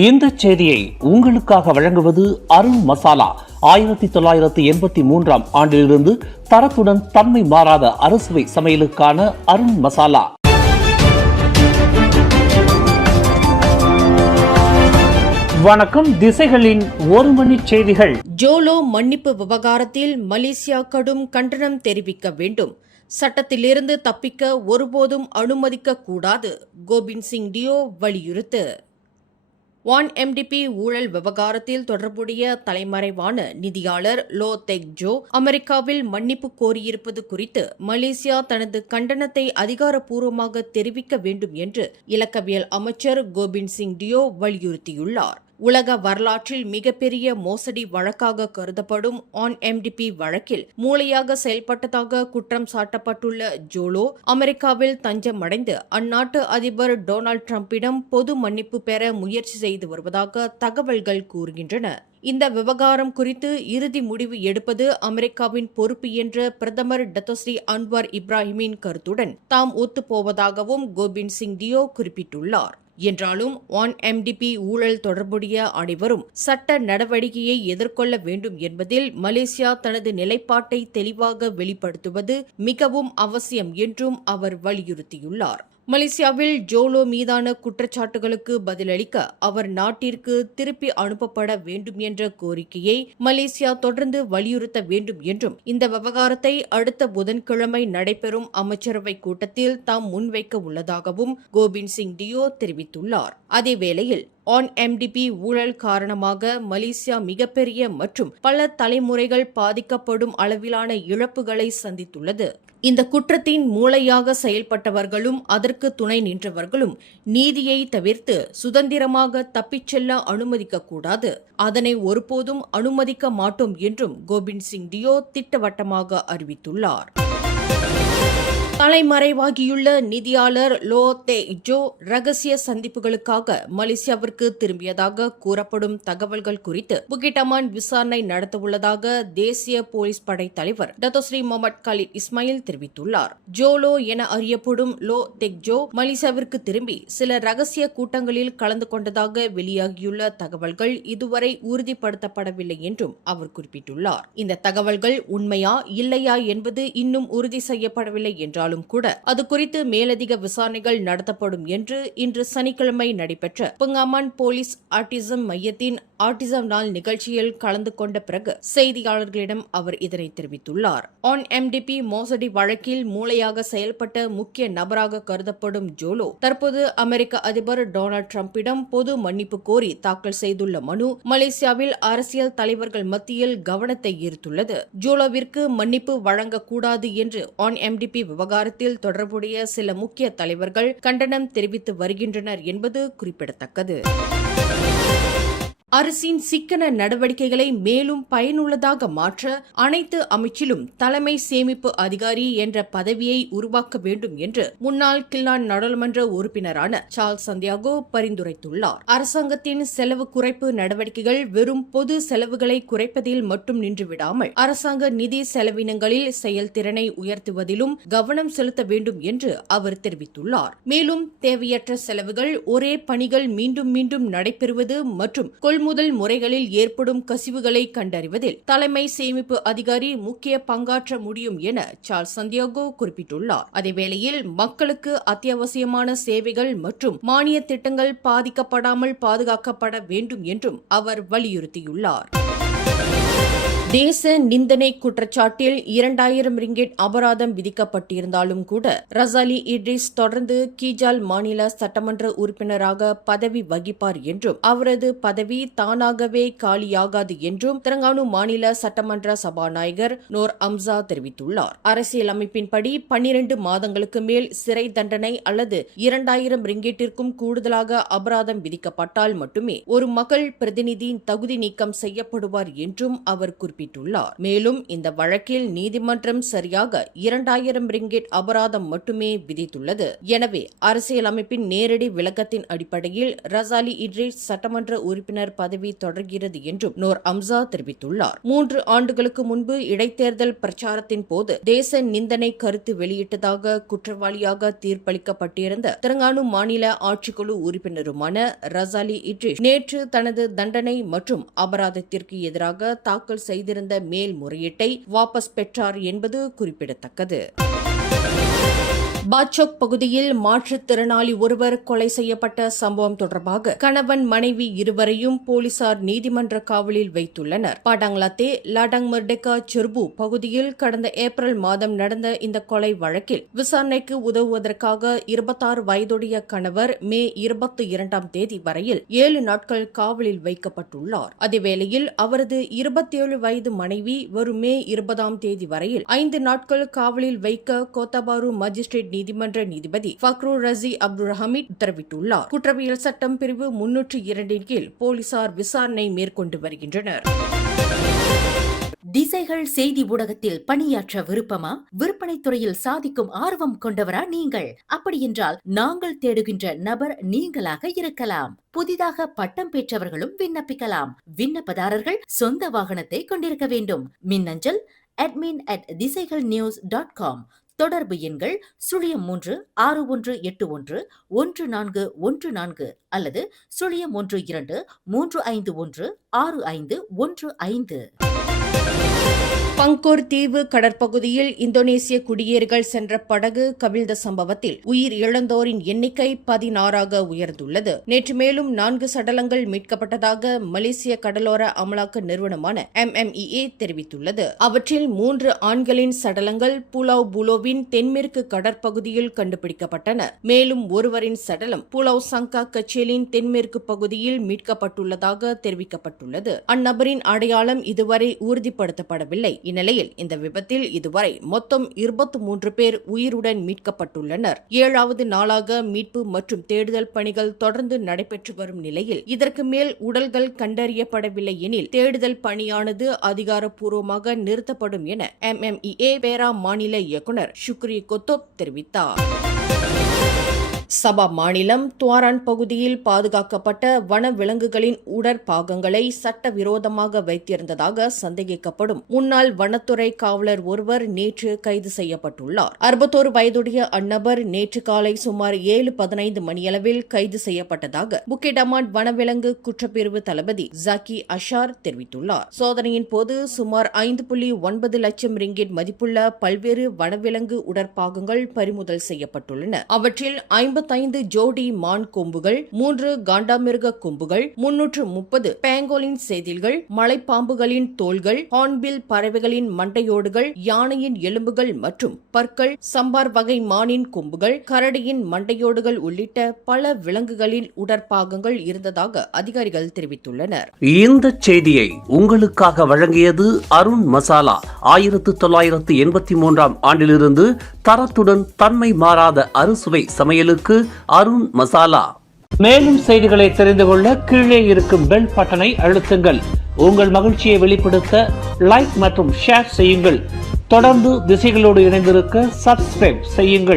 இந்த செய்தியை உங்களுக்காக வழங்குவது அருண் மசாலா. 1983 ஆண்டிலிருந்து தரத்துடன் தன்மை மாறாத அறுசுவை சமையலுக்கான அருண் மசாலா. வணக்கம். திசைகளின் ஒரு மணி செய்திகள். ஜோலோ மன்னிப்பு விவகாரத்தில் மலேசியா கடும் கண்டனம் தெரிவிக்க வேண்டும். சட்டத்திலிருந்து தப்பிக்க ஒருபோதும் அனுமதிக்க கூடாது. கோபிந்த் சிங் டியோ வலியுறுத்து. 1MDB ஊழல் விவகாரத்தில் தொடர்புடைய தலைமறைவான நிதியாளர் லோ தெக் ஜோ அமெரிக்காவில் மன்னிப்பு கோரியிருப்பது குறித்து மலேசியா தனது கண்டனத்தை அதிகாரப்பூர்வமாக தெரிவிக்க வேண்டும் என்று இலக்கவியல் அமைச்சர் கோபிந்த் சிங் டியோ வலியுறுத்தியுள்ளார். உலக வரலாற்றில் மிகப்பெரிய மோசடி வழக்காக கருதப்படும் 1MDB வழக்கில் மூளையாக செயல்பட்டதாக குற்றம் சாட்டப்பட்டுள்ள ஜோலோ அமெரிக்காவில் தஞ்சமடைந்து அந்நாட்டு அதிபர் டொனால்டு டிரம்பிடம் பொது மன்னிப்பு பெற முயற்சி செய்து வருவதாக தகவல்கள் கூறுகின்றன. இந்த விவகாரம் குறித்து இறுதி முடிவு எடுப்பது அமெரிக்காவின் பொறுப்பு என்ற பிரதமர் டத்தோஸ்ரீ அன்வார் இப்ராஹிமின் கருத்துடன் தாம் ஒத்துப்போவதாகவும் கோபிந்த் சிங் டியோ குறிப்பிட்டுள்ளார். என்றாலும் 1MDB ஊழல் தொடர்புடைய அனைவரும் சட்ட நடவடிக்கையை எதிர்கொள்ள வேண்டும் என்பதில் மலேசியா தனது நிலைப்பாட்டை தெளிவாக வெளிப்படுத்துவது மிகவும் அவசியம் என்றும் அவர் வலியுறுத்தியுள்ளார். மலேசியாவில் ஜோலோ மீதான குற்றச்சாட்டுகளுக்கு பதிலளிக்க அவர் நாட்டிற்கு திருப்பி அனுப்பப்பட வேண்டும் என்ற கோரிக்கையை மலேசியா தொடர்ந்து வலியுறுத்த வேண்டும் என்றும் இந்த விவகாரத்தை அடுத்த புதன்கிழமை நடைபெறும் அமைச்சரவை கூட்டத்தில் தாம் முன்வைக்க உள்ளதாகவும் கோபிந்த் சிங் டியோ தெரிவித்துள்ளார். அதேவேளையில் 1MDB ஊழல் காரணமாக மலேசியா மிகப்பெரிய மற்றும் பல தலைமுறைகள் பாதிக்கப்படும் அளவிலான இழப்புகளை சந்தித்துள்ளது. இந்த குற்றத்தின் மூளையாக செயல்பட்டவர்களும் அதற்கு துணை நின்றவர்களும் நீதியை தவிர்த்து சுதந்திரமாக தப்பிச் செல்ல அனுமதிக்கக்கூடாது. அதனை ஒருபோதும் அனுமதிக்க மாட்டோம் என்றும் கோபிந்த் சிங் டியோ திட்டவட்டமாக அறிவித்துள்ளார். தலைமறைவாகியுள்ள நிதியாளர் லோ தே ஜோ ரகசிய சந்திப்புகளுக்காக மலேசியாவிற்கு திரும்பியதாக கூறப்படும் தகவல்கள் குறித்து புகிட் அமான் விசாரணை நடத்தவுள்ளதாக தேசிய போலீஸ் படை தலைவர் டத்தோஸ்ரீ முகமது காலித் இஸ்மாயில் தெரிவித்துள்ளார். ஜோலோ என அறியப்படும் லோ தெக் ஜோ மலேசியாவிற்கு திரும்பி சில ரகசிய கூட்டங்களில் கலந்து கொண்டதாக வெளியாகியுள்ள தகவல்கள் இதுவரை உறுதிப்படுத்தப்படவில்லை என்றும் அவர் குறிப்பிட்டுள்ளார். இந்த தகவல்கள் உண்மையா இல்லையா என்பது இன்னும் உறுதி செய்யப்படவில்லை என்றாலும் கூட அது குறித்து மேலதிக விசாரணைகள் நடத்தப்படும் என்று இன்று சனிக்கிழமை நடைபெற்ற புங்காமான் போலீஸ் ஆட்டிசம் மையத்தின் ஆட்டிசம் நாள் நிகழ்ச்சியில் கலந்து கொண்ட பிறகு செய்தியாளர்களிடம் அவர் இதனை தெரிவித்துள்ளார். 1MDB மோசடி வழக்கில் மூளையாக செயல்பட்ட முக்கிய நபராக கருதப்படும் ஜோலோ தற்போது அமெரிக்க அதிபர் டொனால்டு டிரம்பிடம் பொது மன்னிப்பு கோரி தாக்கல் செய்துள்ள மனு மலேசியாவில் அரசியல் தலைவர்கள் மத்தியில் கவனத்தை ஈர்த்துள்ளது. ஜோலோவிற்கு மன்னிப்பு வழங்கக்கூடாது என்று 1MDB விவகாரத்தில் தொடர்புடைய சில முக்கிய தலைவர்கள் கண்டனம் தெரிவித்து வருகின்றனர் என்பது குறிப்பிடத்தக்கது. அரசின் சிக்கன நடவடிக்கைகளை மேலும் பயனுள்ளதாக மாற்ற அனைத்து அமைச்சிலும் தலைமை சேமிப்பு அதிகாரி என்ற பதவியை உருவாக்க வேண்டும் என்று முன்னாள் கில்லான் நாடாளுமன்ற உறுப்பினரான சார்ல்ஸ் சந்தியாகோ பரிந்துரைத்துள்ளார். அரசாங்கத்தின் செலவு குறைப்பு நடவடிக்கைகள் வெறும் பொது செலவுகளை குறைப்பதில் மட்டும் நின்றுவிடாமல் அரசாங்க நிதி செலவினங்களில் செயல்திறனை உயர்த்துவதிலும் கவனம் செலுத்த வேண்டும் என்று அவர் தெரிவித்துள்ளார். மேலும் தேவையற்ற செலவுகள், ஒரே பணிகள் மீண்டும் மீண்டும் நடைபெறுவது மற்றும் முதல் முறைகளில் ஏற்படும் கசிவுகளை கண்டறிவதில் தலைமை சேமிப்பு அதிகாரி முக்கிய பங்காற்ற முடியும் என சார்ல்ஸ் சந்தியாகோ குறிப்பிட்டுள்ளார். அதேவேளையில் மக்களுக்கு அத்தியாவசியமான சேவைகள் மற்றும் மானிய திட்டங்கள் பாதிக்கப்படாமல் பாதுகாக்கப்பட வேண்டும் என்றும் அவர் வலியுறுத்தியுள்ளார். தேச நிந்தனை குற்றச்சாட்டில் 2000 ரிங்கெட் அபராதம் விதிக்கப்பட்டிருந்தாலும் கூட ரசாலி இட்ரிஸ் தொடர்ந்து கீஜால் மாநில சட்டமன்ற உறுப்பினராக பதவி வகிப்பார் என்றும் அவரது பதவி தானாகவே காலியாகாது என்றும் தெலங்கானா மாநில சட்டமன்ற சபாநாயகர் நோர் அம்சா தெரிவித்துள்ளார். அரசியலமைப்பின்படி 12 மாதங்களுக்கு மேல் சிறை தண்டனை அல்லது 2000 ரிங்கெட்டிற்கும் கூடுதலாக அபராதம் விதிக்கப்பட்டால் மட்டுமே ஒரு மக்கள் பிரதிநிதி தகுதி நீக்கம் செய்யப்படுவார் என்றும் அவர் குறிப்பிட்டார். குறிப்பிட்டுள்ளார். மேலும் இந்த வழக்கில் நீதிமன்றம் சரியாக 2000 ரிங்கெட் அபராதம் மட்டுமே விதித்துள்ளது. எனவே அரசியலமைப்பின் நேரடி விளக்கத்தின் அடிப்படையில் ரசாலி இட்ரிஸ் சட்டமன்ற உறுப்பினர் பதவி தொடர்கிறது என்றும் நூர் அம்சா தெரிவித்துள்ளார். 3 ஆண்டுகளுக்கு முன்பு இடைத்தேர்தல் பிரச்சாரத்தின் போது தேச நிந்தனை கருத்து வெளியிட்டதாக குற்றவாளியாக தீர்ப்பளிக்கப்பட்டிருந்த தெலங்கானா மாநில ஆட்சிக்குழு உறுப்பினருமான ரசாலி இட்ரிஸ் நேற்று தனது தண்டனை மற்றும் அபராதத்திற்கு எதிராக தாக்கல் செய்திருந்த மேல்முறையீட்டை வாபஸ் பெற்றார் என்பது குறிப்பிடத்தக்கது. பாச்சோக் பகுதியில் மாற்றுத்திறனாளி ஒருவர் கொலை செய்யப்பட்ட சம்பவம் தொடர்பாக கணவன் மனைவி இருவரையும் போலீசார் நீதிமன்ற காவலில் வைத்துள்ளனர். பாடாங்லாத்தே லாடாங் மர்டெக்கா செர்பு பகுதியில் கடந்த ஏப்ரல் மாதம் நடந்த இந்த கொலை வழக்கில் விசாரணைக்கு உதவுவதற்காக 26 வயதுடைய கணவர் மே 22ஆம் தேதி வரையில் 7 நாட்கள் காவலில் வைக்கப்பட்டுள்ளார். அதேவேளையில் அவரது 27 வயது மனைவி வரும் மே 20ஆம் தேதி வரையில் 5 நாட்கள் காவலில் வைக்க கோத்தாபாரு மஜிஸ்ட்ரேட் நீதிமன்ற நீதிபதி ஃபக்ரு ரசி அப்துல் ஹமீத் உத்தரவிட்டுள்ளார். குற்றவியல் சட்டம் பிரிவு 302 கீழ் போலீசார் விசாரணை மேற்கொண்டு வருகின்றனர். திசைகள் செய்தி ஊடகத்தில் பணியாற்ற விருப்பமா? விற்பனை துறையில் சாதிக்கும் ஆர்வம் கொண்டவரா நீங்கள்? அப்படியென்றால் நாங்கள் தேடுகின்ற நபர் நீங்களாக இருக்கலாம். புதிதாக பட்டம் பெற்றவர்களும் விண்ணப்பிக்கலாம். விண்ணப்பதாரர்கள் சொந்த வாகனத்தை கொண்டிருக்க வேண்டும். மின்னஞ்சல் admin@திசைகள்news.com. தொடர்பு எண்கள் 0361811414 அல்லது 0123516515. பங்கோர் தீவு கடற்பகுதியில் இந்தோனேசிய குடியேறிகள் சென்ற படகு கவிழ்ந்த சம்பவத்தில் உயிர் இழந்தோரின் எண்ணிக்கை 16ஆக உயர்ந்துள்ளது. நேற்று மேலும் 4 சடலங்கள் மீட்கப்பட்டதாக மலேசிய கடலோர அமலாக்க நிறுவனமான MMEA தெரிவித்துள்ளது. அவற்றில் 3 ஆண்களின் சடலங்கள் புலாவ் புலோவின் தென்மேற்கு கடற்பகுதியில் கண்டுபிடிக்கப்பட்டன. மேலும் ஒருவரின் சடலம் புலாவ் சங்கா கச்சேலின் தென்மேற்கு பகுதியில் மீட்கப்பட்டுள்ளதாக தெரிவிக்கப்பட்டுள்ளது. அந்நபரின் அடையாளம் இதுவரை உறுதிப்படுத்தப்படவில்லை. இந்நிலையில் இந்த விபத்தில் இதுவரை மொத்தம் 23 பேர் உயிருடன் மீட்கப்பட்டுள்ளனர். 7வது நாளாக மீட்பு மற்றும் தேடுதல் பணிகள் தொடர்ந்து நடைபெற்று வரும் நிலையில் இதற்கு மேல் உடல்கள் கண்டறியப்படவில்லை எனில் தேடுதல் பணியானது அதிகாரப்பூர்வமாக நிறுத்தப்படும் என MMEA பேரா மாநில இயக்குநர் ஷுக்ரி கொத்தோப் தெரிவித்தார். சபா மாநிலம் துவாரான் பகுதியில் பாதுகாக்கப்பட்ட வனவிலங்குகளின் உடற்பாகங்களை சட்டவிரோதமாக வைத்திருந்ததாக சந்தேகிக்கப்படும் முன்னாள் வனத்துறை காவலர் ஒருவர் நேற்று கைது செய்யப்பட்டுள்ளார். 61 வயதுடைய அந்நபர் நேற்று காலை சுமார் 7:15 மணியளவில் கைது செய்யப்பட்டதாக புக்கெடமான் வனவிலங்கு குற்றப்பிரிவு தளபதி ஜாக்கி அஷார் தெரிவித்துள்ளார். சோதனையின் போது சுமார் 5.9 லட்சம் ரிங்கெட் மதிப்புள்ள பல்வேறு வனவிலங்கு உடற்பாகங்கள் பறிமுதல் செய்யப்பட்டுள்ளன. அவற்றில் 55 ஜோடி மான் கொம்புகள், 3 காண்டாமிருக கொம்புகள், 330 பேங்கோலின் செதில்கள், மலைப்பாம்புகளின் தோள்கள், ஹார்ன்பில் பறவைகளின் மண்டையோடுகள், யானையின் எலும்புகள் மற்றும் பற்கள், சம்பார் வகை மானின் கொம்புகள், கரடியின் மண்டையோடுகள் உள்ளிட்ட பல விலங்குகளின் உடற்பாகங்கள் இருந்ததாக அதிகாரிகள் தெரிவித்துள்ளனர். இந்த செய்தியை உங்களுக்காக வழங்கியது அருண் மசாலா. 1983ஆம் ஆண்டிலிருந்து தரத்துடன் தன்மை மாறாத அறுசுவை சமையலுக்கு அருண் மசாலா. மேலும் செய்திகளை தெரிந்து கொள்ள கீழே இருக்கும் பெல் பட்டனை அழுத்துங்கள். உங்கள் மகிழ்ச்சியை வெளிப்படுத்த லைக் மற்றும் ஷேர் செய்யுங்கள். தொடர்ந்து திசைகளோடு இணைந்திருக்க சப்ஸ்கிரைப் செய்யுங்கள்.